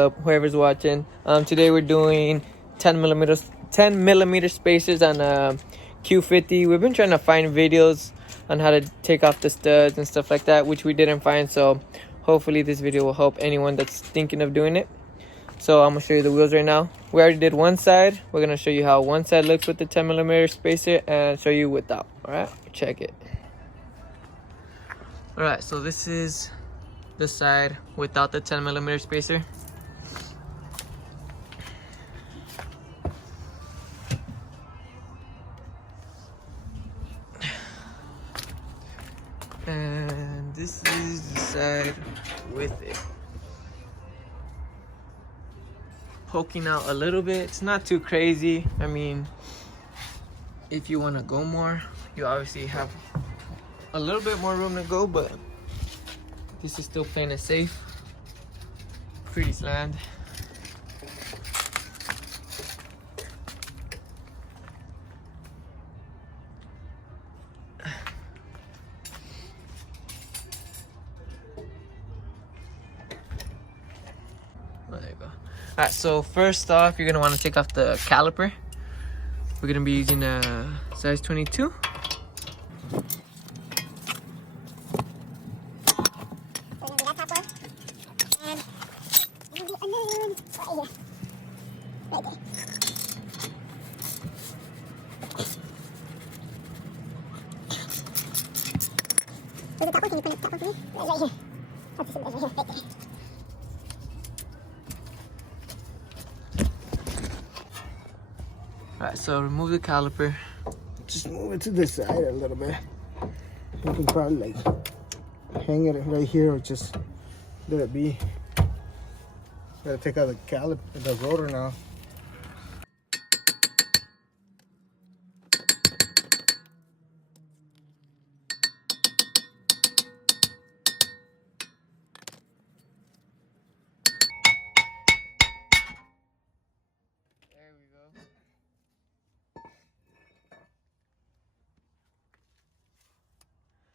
up, whoever's watching? Today we're doing 10 millimeter spacers on a Q50. We've been trying to find videos on how to take off the studs and stuff like that, which we didn't find. So hopefully this video will help anyone that's thinking of doing it. So I'm gonna show you the wheels right now. We already did one side. We're gonna show you how one side looks with the 10 millimeter spacer and show you without. All right, check it. All right, so this is the side without the 10 millimeter spacer. And this is the side with it. Poking out a little bit. It's not too crazy. I mean, if you want to go more, you obviously have a little bit more room to go, but this is still playing it safe. Pretty slammed. There you go. Alright, so first off, you're gonna want to take off the caliper. We're gonna be using a size 22. Can you put it top one for me? Right here. Right here. Alright, so remove the caliper. Just move it to the side a little bit. You can probably like hang it right here or just let it be. Gotta take out the rotor now.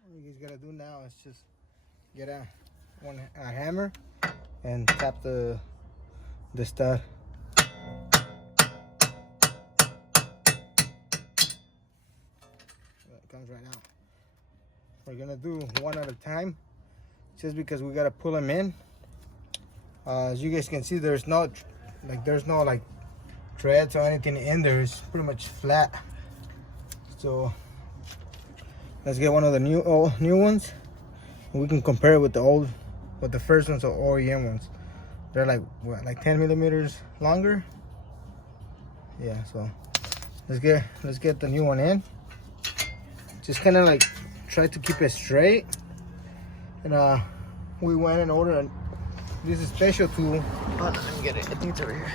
All you guys gotta do now is just get a hammer and tap the stud. It comes right out. We're gonna do one at a time, just because we gotta pull them in. As you guys can see, there's no threads or anything in there. It's pretty much flat. So let's get one of the new ones. We can compare it with the first ones or OEM ones. They're like what, like 10 millimeters longer. Yeah, so let's get the new one in. Just kind of like try to keep it straight. And we went and ordered this special tool. Hold on, let me get it. I think it's over here.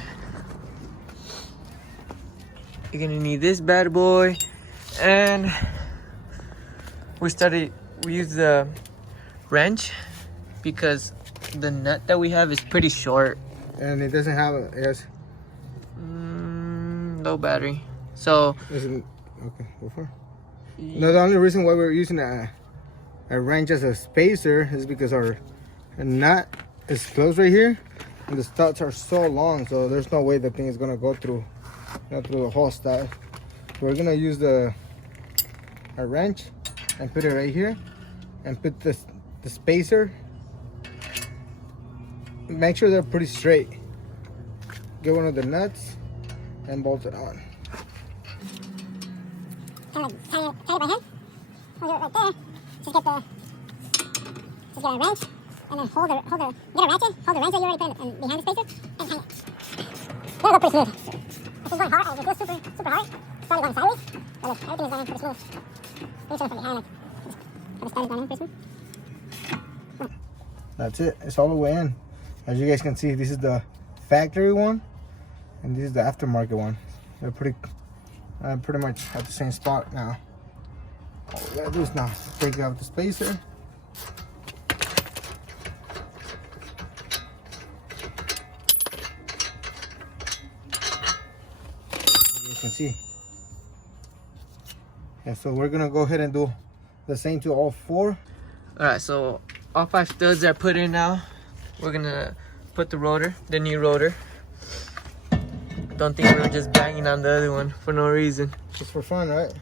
You're gonna need this bad boy, and we use the wrench because the nut that we have is pretty short and it doesn't have low battery. So okay, go for it. No, the only reason why we're using a wrench as a spacer is because our nut is closed right here and the studs are so long, so there's no way the thing is gonna go through through the whole stud. We're gonna use a wrench and put it right here and put the spacer. Make sure they're pretty straight. Get one of the nuts and bolt it on. Kind of by hand. Hold it right there. Just get a wrench and then get a ratchet, hold the wrench that you already put in behind the spacer and hang it. It'll go pretty smooth. If it's going hard, if it goes super hard, it's probably going sideways. But look, everything is going pretty smooth. Pretty sure from behind, like, the stud is going in pretty smooth. That's it. It's all the way in. As you guys can see, this is the factory one and this is the aftermarket one. They're pretty much at the same spot now. All we gotta do is now take out the spacer. As you guys can see. And so we're gonna go ahead and do the same to all four. all right, so all 5 studs are put in now. We're gonna put the rotor, the new rotor. Don't think we were just banging on the other one for no reason. Just for fun, right?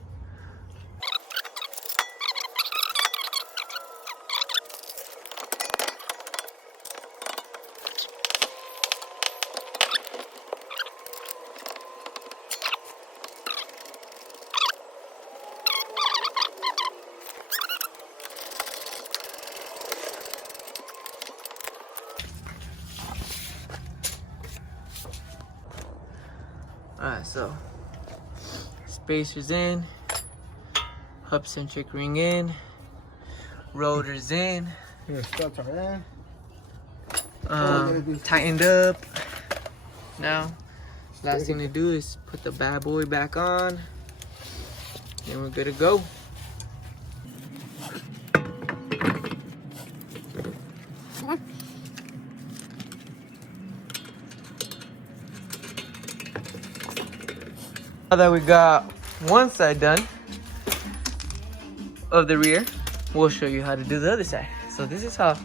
Alright, so spacers in, hub centric ring in, rotors in, Here, struts are in. tightened up. Now, last thing to do is put the bad boy back on, and we're good to go. Now that we got one side done of the rear, we'll show you how to do the other side. So this is how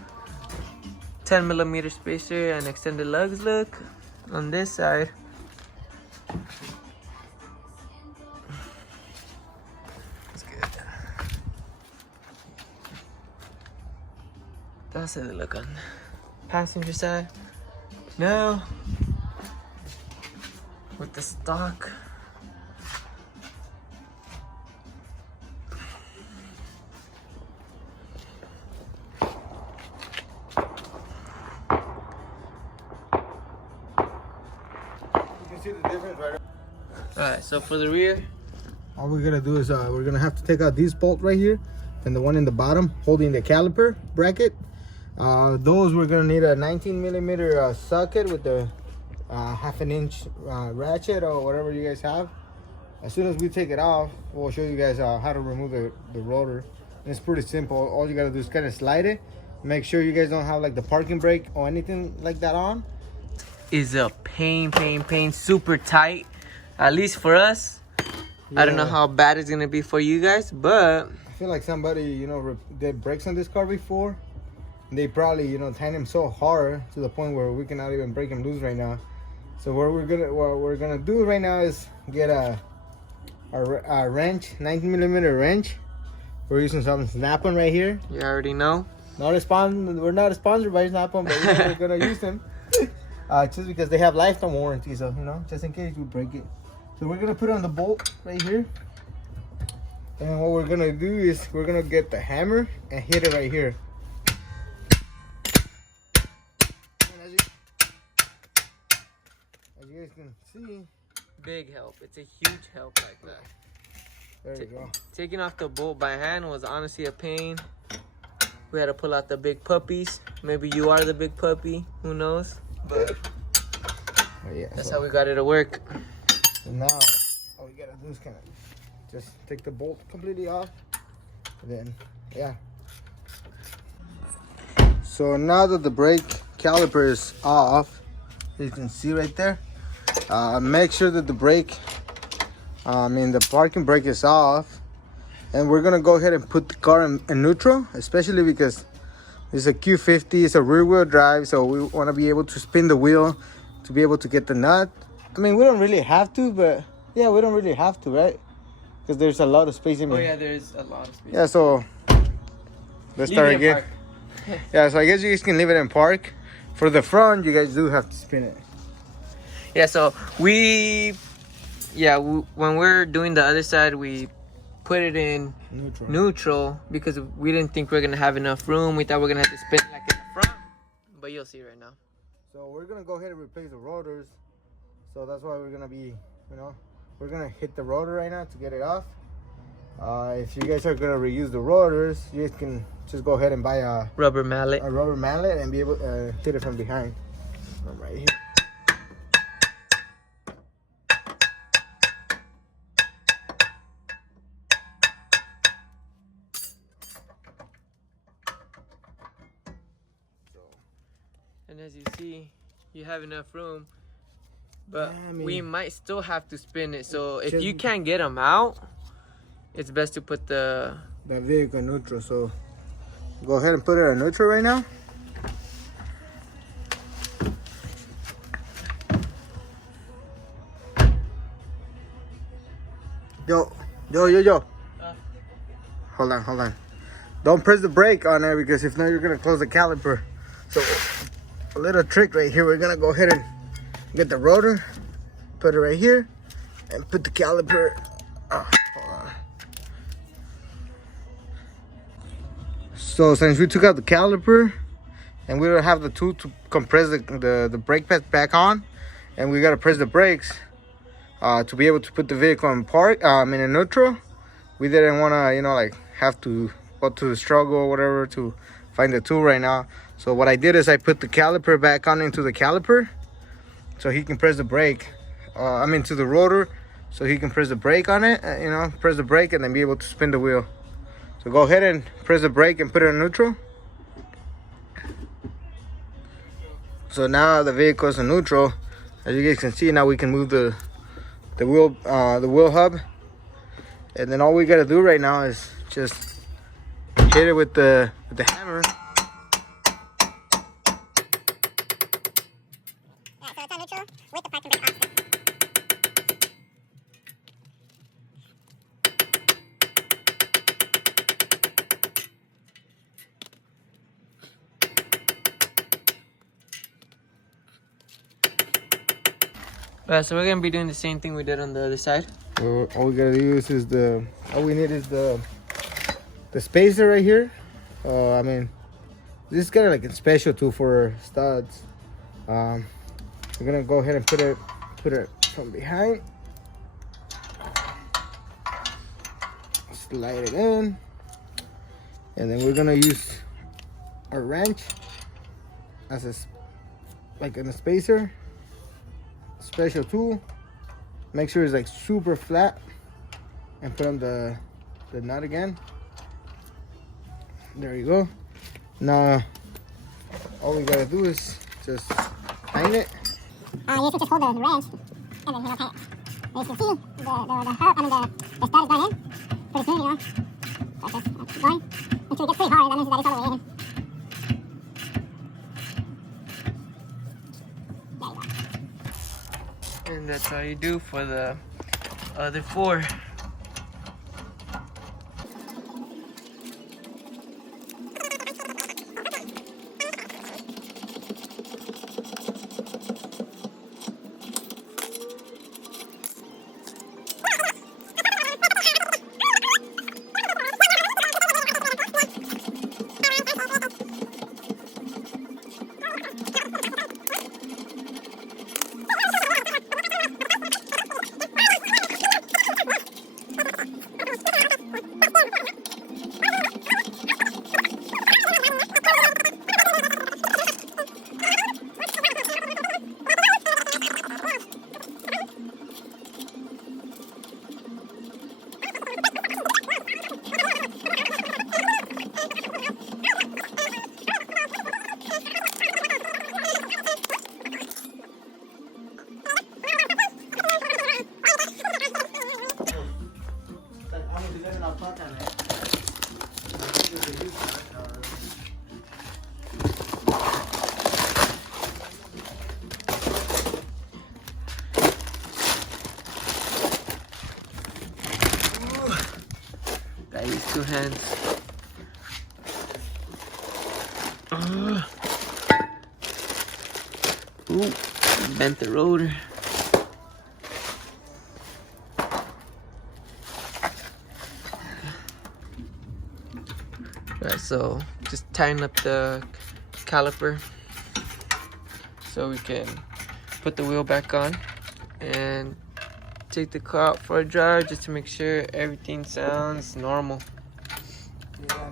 10mm spacer and extended lugs look on this side. That's good. That's how they look on passenger side. Now, with the stock, See the difference right? alright, so for the rear, All we're gonna do is we're gonna have to take out these bolts right here and the one in the bottom holding the caliper bracket. Those we're gonna need a 19mm socket with the half an inch ratchet or whatever you guys have. As soon as we take it off, we'll show you guys how to remove the rotor. And it's pretty simple. All you gotta do is kind of slide it. Make sure you guys don't have like the parking brake or anything like that on. is a pain, super tight, at least for us. Yeah. I don't know how bad it's gonna be for you guys, but I feel like somebody, you know, did brakes on this car before. And they probably, you know, tightened him so hard to the point where we cannot even break him loose right now. So what we're gonna do right now is get a wrench, 19mm wrench. We're using some Snap-on right here. You already know. We're not sponsored by Snap-on, but we're gonna use them. Just because they have lifetime warranty, so you know, just in case we break it. So we're gonna put it on the bolt right here, and what we're gonna do is we're gonna get the hammer and hit it right here. And as you guys can see, Big help. It's a huge help like that. there you go. Taking off the bolt by hand was honestly a pain. We had to pull out the big puppies. Maybe you are the big puppy. Who knows? But Yeah, that's how we got it to work. And now all we gotta do is kind of just take the bolt completely off, and then yeah. So now that the brake caliper is off, you can see right there, make sure that the brake, the parking brake is off, and we're gonna go ahead and put the car in neutral, especially because it's a Q50, it's a rear wheel drive, so we want to be able to spin the wheel to be able to get the nut. I mean, we don't really have to, but yeah, we don't really have to, right? Because there's a lot of space in there. Oh yeah, there's a lot of space. Yeah, so let's start again. Yeah, so I guess you guys can leave it in park. For the front, you guys do have to spin it. Yeah, so when we're doing the other side, we put it in neutral because we didn't think we were gonna have enough room. We thought we were gonna have to spin like in the front, but you'll see right now. So we're gonna go ahead and replace the rotors. So that's why we're gonna be, we're gonna hit the rotor right now to get it off. If you guys are gonna reuse the rotors, you guys can just go ahead and buy a rubber mallet and be able to hit it from behind. Right here. And as you see, you have enough room, but we might still have to spin it. So if you can't get them out, it's best to put the vehicle in neutral. So go ahead and put it in neutral right now. Yo. Hold on. Don't press the brake on there because if not, you're gonna close the caliper. So, a little trick right here. We're gonna go ahead and get the rotor, put it right here, and put the caliper. Hold on. So since we took out the caliper, and we don't have the tool to compress the brake pads back on, and we gotta press the brakes to be able to put the vehicle in park, in a neutral. We didn't wanna, like have to go to the struggle or whatever to find the tool right now. So what I did is I put the caliper back on into the caliper, so he can press the brake. To the rotor, so he can press the brake on it. Press the brake and then be able to spin the wheel. So go ahead and press the brake and put it in neutral. So now the vehicle is in neutral. As you guys can see, now we can move the wheel hub, and then all we gotta do right now is just hit it with the hammer. Alright, so it's on neutral with the parking brake off. So we're gonna be doing the same thing we did on the other side. So all we gotta use is all we need is the spacer right here. This is kind of like a special tool for studs. We're gonna go ahead and put it from behind, slide it in, and then we're gonna use a wrench as a spacer. Special tool. Make sure it's like super flat, and put on the nut again. There you go. Now all we gotta do is just tighten it. You can just hold the wrench and then tighten it. As you can see, the stud is going in pretty soon, So just keep going until it gets pretty hard. That means that it's all the way in. And that's all you do for the other 4. Gotta use 2 hands. Ooh, bent the rotor. Right, so just tighten up the caliper so we can put the wheel back on and take the car out for a drive just to make sure everything sounds normal. Yeah,